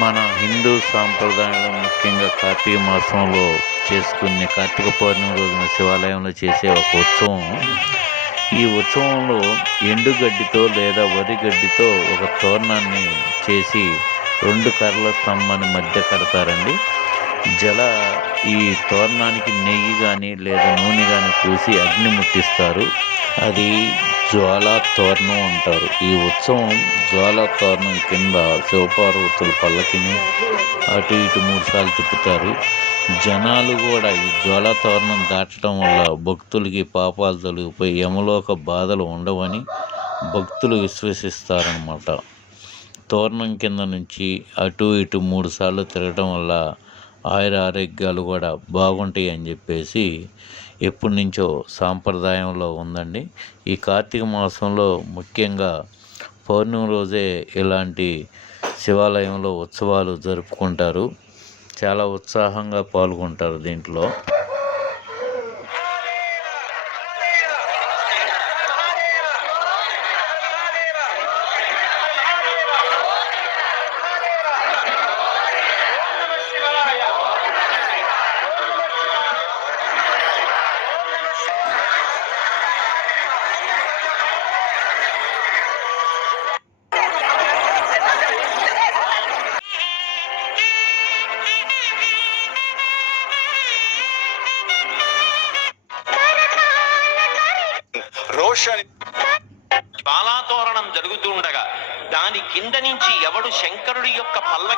మన హిందూ సాంప్రదాయంలో ముఖ్యంగా కార్తీక మాసంలో చేసుకునే కార్తీక పౌర్ణమి రోజున శివాలయంలో చేసే ఒక ఉత్సవం. ఈ ఉత్సవంలో ఎండుగడ్డితో లేదా వరి గడ్డితో ఒక తోరణాన్ని చేసి రెండు కర్రల స్తంభాన్ని మధ్య కడతారండి. జల ఈ తోరణానికి నెయ్యి కానీ లేదా నూనె కానీ పూసి అగ్ని ముట్టిస్తారు. అది జ్వాలా తోరణం అంటారు. ఈ ఉత్సవం జ్వాలా తోరణం కింద శివపార్వతుల పల్లకిని అటు ఇటు మూడు సార్లు తిప్పుతారు. జనాలు కూడా ఈ జ్వాలా తోరణం దాటడం వల్ల భక్తులకి పాపాలు తొలగిపోయి యమలోక బాధలు ఉండవని భక్తులు విశ్వసిస్తారనమాట తోరణం కింద నుంచి అటు ఇటు మూడు సార్లు తిరగడం వల్ల ఆయుర ఆరోగ్యాలు కూడా బాగుంటాయి అని చెప్పేసి ఎప్పటి నుంచో సాంప్రదాయంలో ఉందండి. ఈ కార్తీక మాసంలో ముఖ్యంగా పౌర్ణమి రోజే ఇలాంటి శివాలయంలో ఉత్సవాలు జరుపుకుంటారు. చాలా ఉత్సాహంగా పాల్గొంటారు దీంట్లో. రోషన్ జ్వాలాతోరణం జరుగుతూ ఉండగా దాని కింద నుంచి ఎవడు శంకరుడి యొక్క పల్ల